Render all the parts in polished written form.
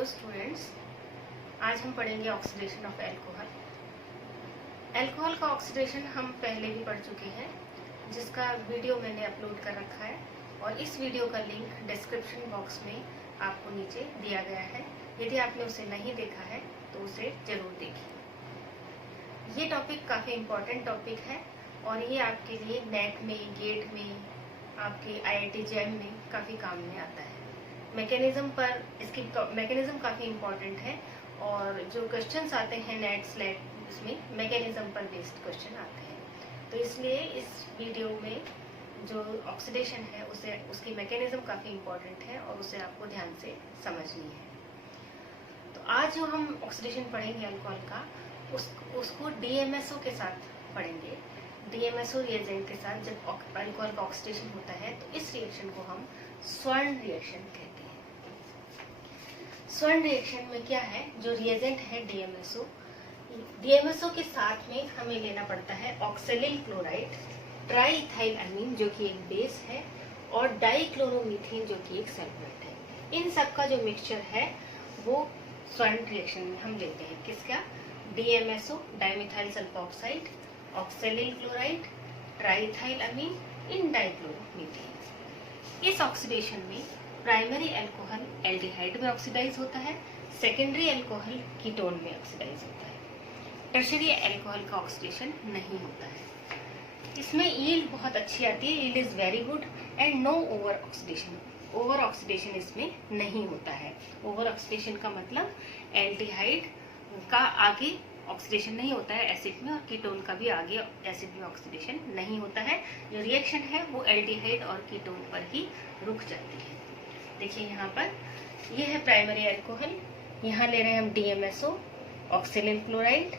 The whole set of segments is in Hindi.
हेलो स्टूडेंट्स, आज हम पढ़ेंगे ऑक्सीडेशन ऑफ अल्कोहल। अल्कोहल का ऑक्सीडेशन हम पहले भी पढ़ चुके हैं, जिसका वीडियो मैंने अपलोड कर रखा है और इस वीडियो का लिंक डिस्क्रिप्शन बॉक्स में आपको नीचे दिया गया है। यदि आपने उसे नहीं देखा है तो उसे जरूर देखिए। ये टॉपिक काफ़ी इम्पोर्टेंट टॉपिक है और ये आपके लिए नेट में, गेट में, आपके IIT जैम में काफ़ी काम में आता है। मैकेनिज्म पर इसकी मैकेनिज्म काफ़ी इम्पोर्टेंट है और जो क्वेश्चंस आते हैं नेट स्लैट, उसमें मैकेनिज्म पर बेस्ड क्वेश्चन आते हैं। तो इसलिए इस वीडियो में जो ऑक्सीडेशन है उसकी मैकेनिज्म काफ़ी इम्पोर्टेंट है और उसे आपको ध्यान से समझनी है। तो आज जो हम ऑक्सीडेशन पढ़ेंगे अल्कोहल का, उसको DMSO के साथ पढ़ेंगे। DMSO रिएजेंट के साथ जब अल्कोहल का ऑक्सीडेशन होता है तो इस रिएक्शन को हम स्वर्ण रिएक्शन कहते हैं। स्वर्ण रिएक्शन में क्या है, जो रिएजेंट है DMSO के साथ में हमें लेना पड़ता है ऑक्सैलिल क्लोराइड, ट्राईइथाइल अमीन जो कि एक बेस है और डाइक्लोरोमीथेन जो कि एक सल्फेट है। इन सब का जो मिक्सचर है वो स्वर्ण रिएक्शन में हम लेते हैं। किसका? DMSO dimethyl sulphoxide, oxalyl chloride, triethyl अमीन इन डाइक्लोरोमीथेन। इस ऑक्सीडेशन में प्राइमरी अल्कोहल एल्डिहाइड में ऑक्सीडाइज होता है, सेकेंडरी अल्कोहल कीटोन में ऑक्सीडाइज होता है। टर्शरी अल्कोहल का ऑक्सीडेशन नहीं होता है। इसमें यील्ड बहुत अच्छी आती है, yield is very good and no over oxidation. Over oxidation इसमें नहीं होता है। ओवर ऑक्सीडेशन का मतलब एल्डिहाइड का आगे ऑक्सीडेशन नहीं होता है एसिड में और कीटोन का भी आगे एसिड में ऑक्सीडेशन नहीं होता है। जो रिएक्शन है वो एल्डिहाइड और कीटोन पर ही रुक जाती है। देखिए यहाँ पर ये है प्राइमरी अल्कोहल, यहाँ ले रहे हैं हम DMSO, oxalyl chloride,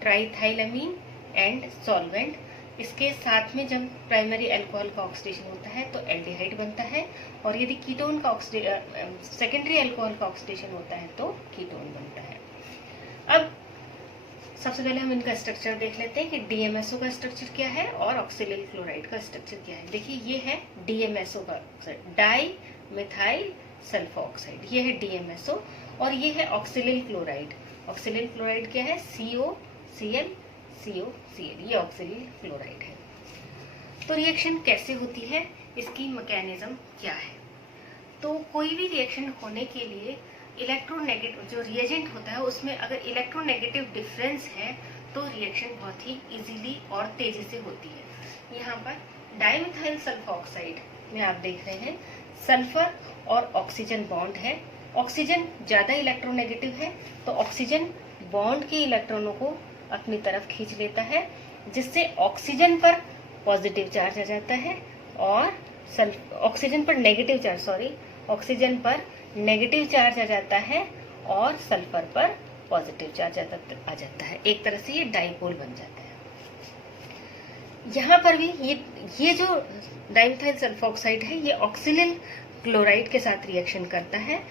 triethyl amine and solvent. इसके साथ में जब प्राइमरी अल्कोहल का ऑक्सीडेशन होता है तो एल्डिहाइड बनता है और यदि कीटोन का सेकेंडरी अल्कोहल का ऑक्सीडेशन होता है तो कीटोन बनता है। अब सबसे पहले हम इनका स्ट्रक्चर देख लेते हैं कि DMSO का स्ट्रक्चर क्या है और ऑक्सैलिल क्लोराइड का स्ट्रक्चर क्या है। देखिए ये है DMSO का, डाई मिथाइल सल्फोक्साइड, ये है DMSO और ये है ऑक्सैलिल क्लोराइड। ऑक्सैलिल क्लोराइड क्या है? COCl COCl, ये ऑक्सैलिल क्लोराइड है। तो रिएक्शन कैसे होती है, इसकी मैकेनिज्म क्या है? तो कोई भी रिएक्शन होने के लिए इलेक्ट्रोनेगेटिव जो रिएजेंट होता है उसमें अगर इलेक्ट्रोनेगेटिव डिफरेंस है तो रिएक्शन बहुत ही इजीली और तेजी से होती है। यहाँ पर डाइमिथाइल सल्फोक्साइड में आप देख रहे हैं सल्फर और ऑक्सीजन बॉन्ड है। ऑक्सीजन ज्यादा इलेक्ट्रोनेगेटिव है तो ऑक्सीजन बॉन्ड के इलेक्ट्रॉनों को अपनी तरफ खींच लेता है, जिससे ऑक्सीजन पर पॉजिटिव चार्ज आ जाता है और ऑक्सीजन पर नेगेटिव चार्ज आ जाता है और सल्फर पर पॉजिटिव चार्ज आ जाता है। एक तरह से ये डाइपोल बन जाता है। यहाँ पर भी ये जो डाइमिथाइल सल्फोक्साइड है ये ऑक्सैलिल क्लोराइड के साथ रिएक्शन करता है।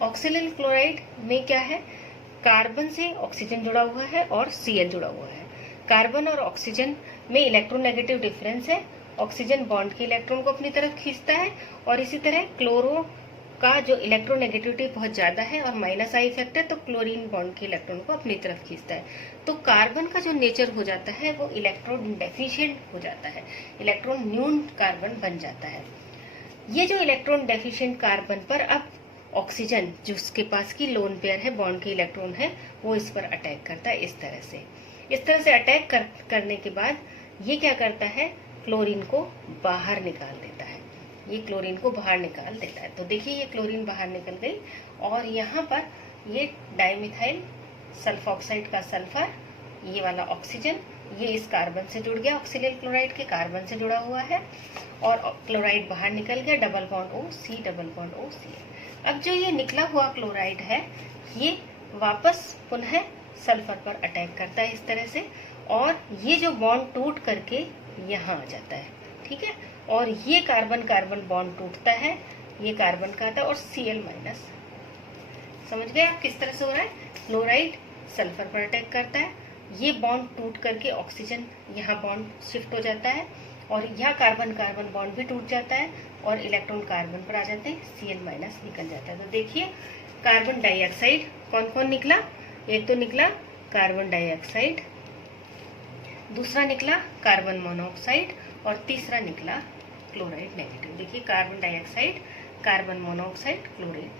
ऑक्सैलिल क्लोराइड में क्या है, कार्बन से ऑक्सीजन जुड़ा हुआ है और Cl जुड़ा हुआ है। कार्बन और ऑक्सीजन में इलेक्ट्रोनेगेटिव डिफरेंस है, ऑक्सीजन बॉन्ड के इलेक्ट्रॉन को अपनी तरफ खींचता है और इसी तरह क्लोरो का जो इलेक्ट्रोनेगेटिविटी बहुत ज्यादा है और -I इफेक्ट है तो क्लोरीन बॉन्ड के इलेक्ट्रॉन को अपनी तरफ खींचता है। तो कार्बन का जो नेचर हो जाता है वो इलेक्ट्रॉन डेफिशिएंट हो जाता है, इलेक्ट्रॉन न्यून कार्बन बन जाता है। ये जो इलेक्ट्रॉन डेफिशिएंट कार्बन पर अब ऑक्सीजन जिसके पास की लोन पेयर है, बॉन्ड के इलेक्ट्रॉन है, वो इस पर अटैक करता है। इस तरह से अटैक करने के बाद ये क्या करता है, क्लोरीन को बाहर निकाल देता है। ये क्लोरीन को बाहर निकाल देता है। तो देखिए ये क्लोरीन बाहर निकल गई और यहाँ पर ये डाइमिथाइल सल्फोक्साइड का सल्फर, ये वाला ऑक्सीजन, ये इस कार्बन से जुड़ गया, ऑक्सैलिल क्लोराइड के कार्बन से जुड़ा हुआ है और क्लोराइड बाहर निकल गया, double bond O, double bond O, Cl। अब जो ये निकला हुआ क्लोराइड है ये वापस पुनः सल्फर पर अटैक करता है इस तरह से और ये जो बॉन्ड टूट करके यहाँ आ जाता है, ठीक है। और ये कार्बन कार्बन बॉन्ड टूटता है, ये कार्बन का आता है और Cl-। समझ गए आप किस तरह से हो रहा है? क्लोराइड सल्फर पर अटैक करता है, ये बॉन्ड टूट करके ऑक्सीजन यहाँ बॉन्ड शिफ्ट हो जाता है और यहाँ कार्बन कार्बन बॉन्ड भी टूट जाता है और इलेक्ट्रॉन कार्बन पर आ जाते हैं, Cl- निकल जाता है। तो देखिए कार्बन डाइऑक्साइड कौन कौन निकला, एक तो निकला कार्बन डाइऑक्साइड, दूसरा निकला कार्बन मोनोऑक्साइड और तीसरा निकला क्लोराइड नेगेटिव। देखिए carbon dioxide, carbon monoxide, chlorine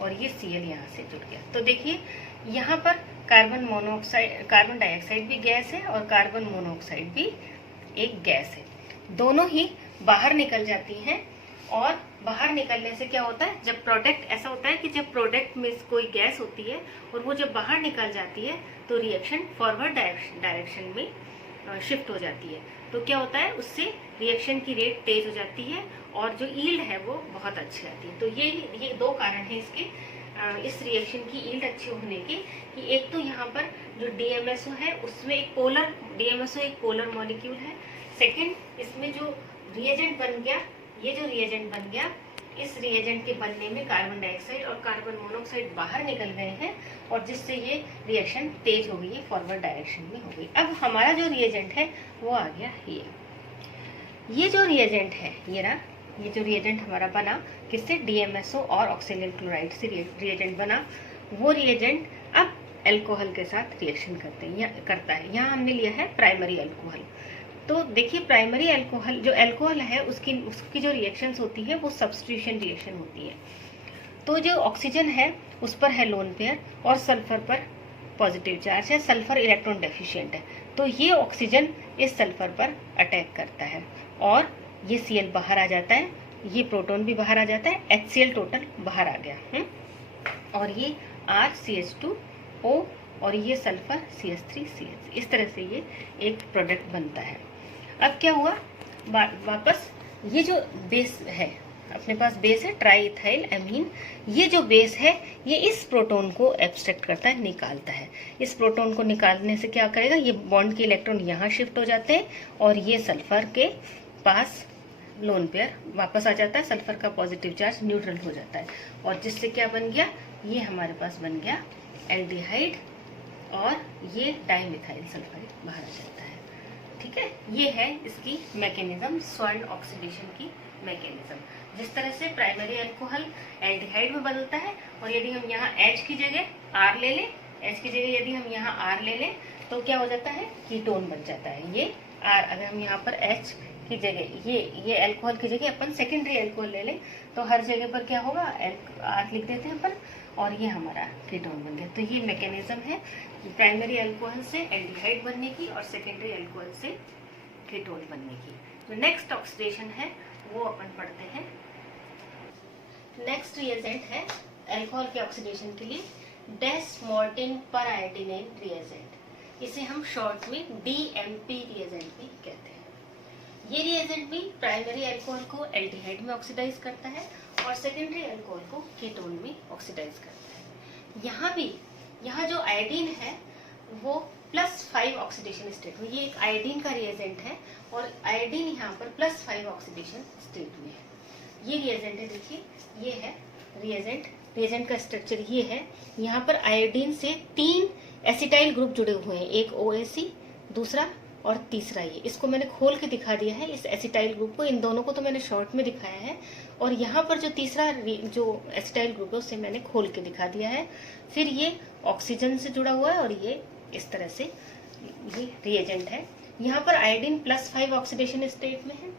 और ये Cl यहाँ से जुड़ गया। तो देखिए यहाँ पर कार्बन डाइऑक्साइड भी गैस है और कार्बन मोनोऑक्साइड भी एक गैस है, दोनों ही बाहर निकल जाती हैं। और बाहर निकलने से क्या होता है, जब प्रोडक्ट ऐसा होता है कि जब प्रोडक्ट में कोई गैस होती है और वो जब बाहर निकल जाती है तो रिएक्शन फॉरवर्ड डायरेक्शन में शिफ्ट हो जाती है। तो क्या होता है, उससे रिएक्शन की रेट तेज हो जाती है और जो ईल्ड है वो बहुत अच्छी आती है। तो ये दो कारण है इसके, इस रिएक्शन की ईल्ड अच्छी होने के, कि एक तो यहाँ पर जो DMSO है उसमें एक पोलर DMSO एक पोलर मॉलिक्यूल है। सेकंड, इसमें जो रिएजेंट बन गया, ये जो रिएजेंट बन गया, इस रिएजेंट के बनने में कार्बन डाइऑक्साइड और कार्बन मोनोऑक्साइड बाहर निकल गए हैं और जिससे ये रिएक्शन तेज हो गई है, फॉरवर्ड डायरेक्शन में हो गई। अब हमारा जो रिएजेंट है वो आ गया ये जो रिएजेंट है, ये जो रिएजेंट हमारा बना किससे, DMSO और ऑक्सिलियल क्लोराइड से रिएजेंट बना। वो रिएजेंट अब अल्कोहल के साथ रिएक्शन करता है। यहाँ हमने लिया है प्राइमरी अल्कोहल। तो देखिए प्राइमरी अल्कोहल, जो अल्कोहल है उसकी जो रिएक्शंस होती है वो सब्स्टिट्यूशन रिएक्शन होती है। तो जो ऑक्सीजन है उस पर है लोन पेयर और सल्फर पर पॉजिटिव चार्ज है, सल्फर इलेक्ट्रॉन डेफिशिएंट है। तो ये ऑक्सीजन इस सल्फर पर अटैक करता है और ये Cl बाहर आ जाता है, ये प्रोटॉन भी बाहर आ जाता है, HCl टोटल बाहर आ गया और ये RCH2O और ये सल्फर CH3CH। इस तरह से ये एक प्रोडक्ट बनता है। अब क्या हुआ, वापस ये जो बेस है, अपने पास बेस है ट्राई इथाइल एमीन, ये जो बेस है ये इस प्रोटॉन को एब्स्ट्रैक्ट करता है, निकालता है। इस प्रोटॉन को निकालने से क्या करेगा, ये बॉन्ड के इलेक्ट्रॉन यहाँ शिफ्ट हो जाते हैं और ये सल्फर के पास लोन पेयर वापस आ जाता है, सल्फर का पॉजिटिव चार्ज न्यूट्रल हो जाता है और जिससे क्या बन गया, ये हमारे पास बन गया एल्डिहाइड और ये डाइमिथाइल सल्फाइड बाहर आ जाता है। ठीक है, ये है इसकी मैकेनिज्म, स्वर्ण ऑक्सीडेशन की मैकेनिज्म। जिस तरह से प्राइमरी अल्कोहल एल्डिहाइड में बदलता है और यदि हम यहाँ H की जगह R ले लें, H की जगह यदि हम यहाँ R ले लें तो क्या हो जाता है, कीटोन बन जाता है। ये R, अगर हम यहाँ पर H की जगह ये अल्कोहल की जगह अपन सेकेंडरी अल्कोहल ले लें तो हर जगह पर क्या होगा, R लिख देते हैं अपन और ये हमारा कीटोन बन गया। तो ये मैकेनिज्म है प्राइमरी अल्कोहल से एल्डिहाइड बनने की और सेकेंडरी अल्कोहल से कीटोन बनने की। जो नेक्स्ट ऑक्सीडेशन है वो अपन पढ़ते हैं। नेक्स्ट रिएजेंट है अल्कोहल के ऑक्सीडेशन के लिए डेस्मोर्टिन पर आयोडीनेन रिएजेंट। इसे हम शॉर्ट में DMP रिएजेंट भी कहते हैं। ये रिएजेंट भी प्राइमरी अल्कोहल को एल्डिहाइड में ऑक्सीडाइज करता है और सेकेंडरी अल्कोहल को कीटोन में ऑक्सीडाइज करता है। यहाँ जो आयोडीन है वो +5 ऑक्सीडेशन स्टेट में, ये एक आयोडीन का रिएजेंट है और आयोडीन यहाँ पर +5 ऑक्सीडेशन स्टेट में है। ये रिएजेंट है, देखिए ये है रिएजेंट का स्ट्रक्चर ये है। यहाँ पर आयोडीन से 3 एसिटाइल ग्रुप जुड़े हुए हैं, एक OAC, दूसरा और तीसरा ये। इसको मैंने खोल के दिखा दिया है, इस एसिटाइल ग्रुप को, इन दोनों को तो मैंने शॉर्ट में दिखाया है और यहाँ पर जो तीसरा जो एसिटाइल ग्रुप है उसे मैंने खोल के दिखा दिया है। फिर ये ऑक्सीजन से जुड़ा हुआ है और ये इस तरह से ये रिएजेंट है। यहाँ पर आयोडीन +5 ऑक्सीडेशन स्टेट में है।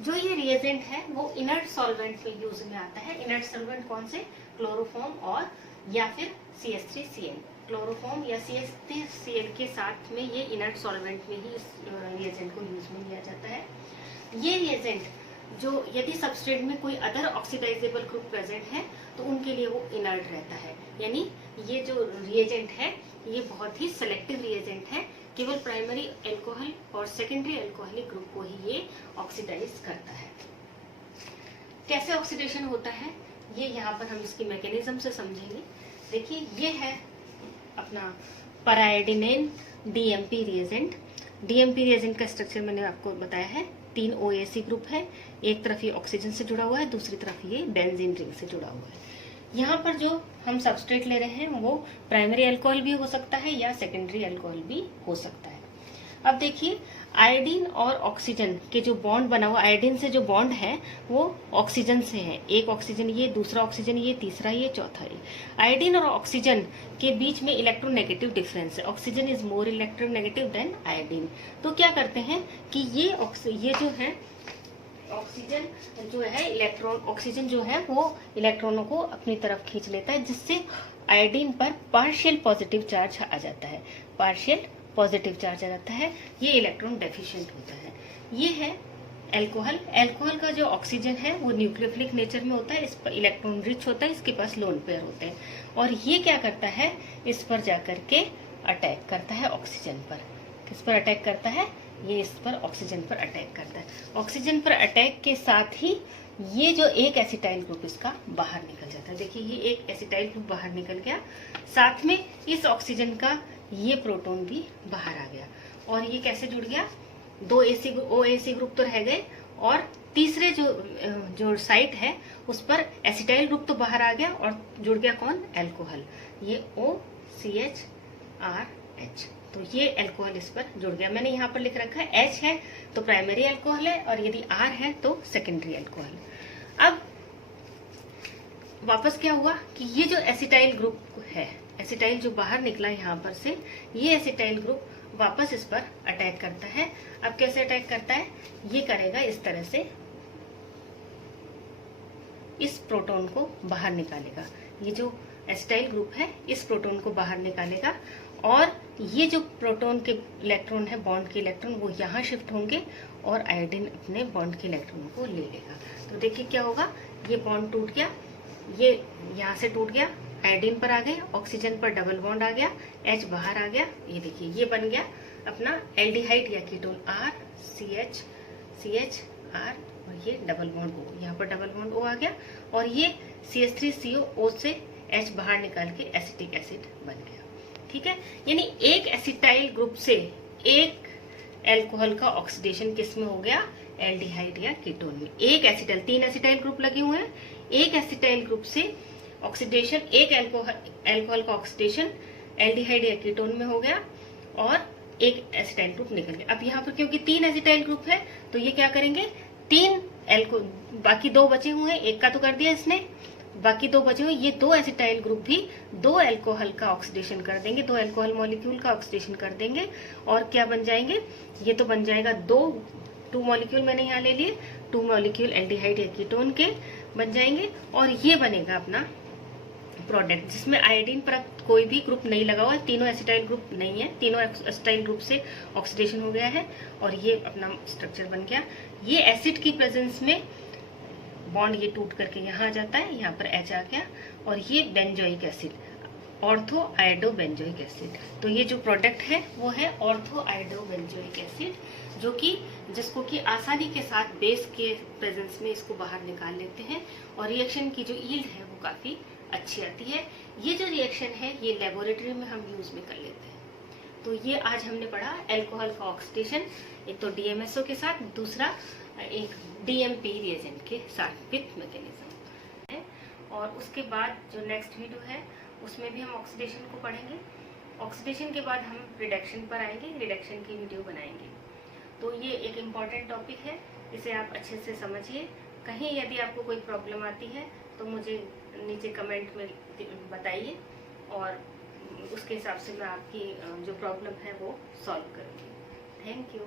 जो ये रिएजेंट है वो इनर्ट सॉल्वेंट में यूज में आता है। इनर्ट सॉल्वेंट कौन से, क्लोरोफॉर्म और या फिर CH3Cl। क्लोरोफॉर्म या CH3Cl के साथ में ये इनर्ट सॉल्वेंट में ही इस रिएजेंट को यूज में लिया जाता है। ये रिएजेंट जो यदि सबस्ट्रेट में कोई अदर ऑक्सीडाइजेबल ग्रुप प्रेजेंट है तो उनके लिए वो इनर्ट रहता है। यानी ये जो रिएजेंट है ये बहुत ही सेलेक्टिव रिएजेंट है, केवल प्राइमरी अल्कोहल और सेकेंडरी अल्कोहलिक ग्रुप को ही ये ऑक्सीडाइज करता है। कैसे ऑक्सीडेशन होता है ये यहाँ पर हम इसकी मैकेनिज्म से समझेंगे। देखिए ये है अपना पैराआयोडीनेन DMP रिएजेंट। DMP रिएजेंट का स्ट्रक्चर मैंने आपको बताया है, 3 OAC ग्रुप है, एक तरफ ये ऑक्सीजन से जुड़ा हुआ है, दूसरी तरफ ये बेंजीन रिंग से जुड़ा हुआ है। यहाँ पर जो हम सबस्ट्रेट ले रहे हैं वो प्राइमरी अल्कोहल भी हो सकता है या सेकेंडरी अल्कोहल भी हो सकता है। अब देखिए आयोडीन और ऑक्सीजन के जो बॉन्ड बना हुआ, आयोडीन से जो बॉन्ड है वो ऑक्सीजन से है, एक ऑक्सीजन ये, दूसरा ऑक्सीजन ये, तीसरा ये, चौथा ये। आयोडीन और ऑक्सीजन के बीच में इलेक्ट्रोनेगेटिव डिफरेंस है, oxygen is more electronegative than iodine. तो क्या करते हैं कि ये जो है ऑक्सीजन जो है इलेक्ट्रॉन, ऑक्सीजन जो है वो इलेक्ट्रॉनों को अपनी तरफ खींच लेता है, जिससे आयोडीन पर पार्शियल पॉजिटिव चार्ज आ जाता है, पार्शियल पॉजिटिव चार्ज आ जाता है, ये इलेक्ट्रॉन डेफिशिएंट होता है। ये है एल्कोहल। एल्कोहल का जो ऑक्सीजन है वो न्यूक्लियोफिलिक नेचर में होता है, इस पर इलेक्ट्रॉन रिच होता है, इसके पास लोन पेयर होते हैं, और ये क्या करता है, इस पर जाकर के अटैक करता है ऑक्सीजन पर। किस पर अटैक करता है, ये इस पर ऑक्सीजन पर अटैक करता है। ऑक्सीजन पर अटैक के साथ ही ये जो एक एसिटाइल ग्रुप इसका बाहर निकल जाता है। देखिए ये एक एसिटाइल ग्रुप बाहर निकल गया, साथ में इस ऑक्सीजन का ये प्रोटॉन भी बाहर आ गया, और ये कैसे जुड़ गया, दो OAC ग्रुप तो रह गए, और तीसरे जो साइट है उस पर एसिटाइल ग्रुप तो बाहर आ गया, और जुड़ गया कौन, एल्कोहल, ये OCH RH। तो ये एल्कोहल इस पर जुड़ गया। मैंने यहाँ पर लिख रखा है H है तो प्राइमरी एल्कोहल है, और यदि R है तो सेकेंडरी एल्कोहल। अब वापस क्या हुआ कि ये जो एसिटाइल ग्रुप है, एसिटाइल जो बाहर निकला यहाँ पर से, ये एसिटाइल ग्रुप वापस इस पर अटैक करता है। अब कैसे अटैक करता है, ये करेगा इस तरह से, इस प्रोटॉन को बाहर निकालेगा, ये जो एसिटाइल ग्रुप है इस प्रोटॉन को बाहर निकालेगा, और ये जो प्रोटॉन के इलेक्ट्रॉन है, बॉन्ड के इलेक्ट्रॉन, वो यहाँ शिफ्ट होंगे और आयोडीन अपने बॉन्ड के इलेक्ट्रॉन को ले लेगा। तो देखिए क्या होगा, ये बॉन्ड टूट गया, ये यहाँ से टूट गया, आयोडीन पर आ गए, ऑक्सीजन पर डबल बॉन्ड आ गया, H बाहर आ गया, ये देखिए ये बन गया अपना एल्डिहाइड या कीटोन CH R, और ये डबल बॉन्ड O, यहाँ पर डबल बॉन्ड O आ गया, और ये CH3CO से H बाहर निकाल के एसिटिक एसिड बन गया। ठीक है, यानी एक एसिटाइल ग्रुप से एक एल्कोहल का ऑक्सीडेशन किस में हो गया, एल्डिहाइड या कीटोन में। एक एसिटाइल, 3 एसिटाइल ग्रुप लगे हुए हैं, एक एसिटाइल ग्रुप से ऑक्सीडेशन, एक एल्कोहल का ऑक्सीडेशन एल्डिहाइड या कीटोन में हो गया, और एक एसिटाइल ग्रुप निकल गया। अब यहाँ पर क्योंकि 3 एसिटाइल ग्रुप है तो ये क्या करेंगे, 3 बाकी 2 बचे हुए हैं, एक का तो कर दिया इसने, बाकी 2 बचे हुए, ये 2 एसिटाइल ग्रुप भी 2 एल्कोहल का ऑक्सीडेशन कर देंगे, 2 एल्कोहल मॉलिक्यूल का ऑक्सीडेशन कर देंगे, और क्या बन जाएंगे, ये तो बन जाएगा 2 मॉलिक्यूल मैंने यहाँ ले लिए, 2 मॉलिक्यूल एल्डिहाइड या कीटोन के बन जाएंगे, और ये बनेगा अपना प्रोडक्ट, जिसमें आयोडीन पर कोई भी ग्रुप नहीं लगा हुआ है, तीनों एसिटाइल ग्रुप नहीं है, तीनों एसिटाइल ग्रुप से ऑक्सीडेशन हो गया है, और ये अपना स्ट्रक्चर बन गया। ये एसिड की प्रेजेंस में बॉन्ड ये टूट करके यहाँ आ जाता है, यहाँ पर H आ गया, और ये benzoic acid, ortho iodo benzoic acid. तो ये जो प्रोडक्ट है वो है ऑर्थो आयोडो बेंजोइक एसिड, जो कि जिसको कि आसानी के साथ बेस के प्रेजेंस में इसको बाहर निकाल लेते हैं, और रिएक्शन की जो यील्ड है वो काफी अच्छी आती है। ये जो रिएक्शन है ये लेबोरेटरी में हम यूज में कर लेते हैं। तो ये आज हमने पढ़ा एल्कोहल का ऑक्सीडेशन, एक तो DMSO के साथ, दूसरा एक DMP रिएजेंट के साथ विथ मैकेनिज्म है। और उसके बाद जो नेक्स्ट वीडियो है उसमें भी हम ऑक्सीडेशन को पढ़ेंगे। ऑक्सीडेशन के बाद हम रिडक्शन पर आएंगे, रिडक्शन की वीडियो बनाएंगे। तो ये एक इम्पॉर्टेंट टॉपिक है, इसे आप अच्छे से समझिए। कहीं यदि आपको कोई प्रॉब्लम आती है तो मुझे नीचे कमेंट में बताइए, और उसके हिसाब से मैं आपकी जो प्रॉब्लम है वो सॉल्व करूँगी। Thank you.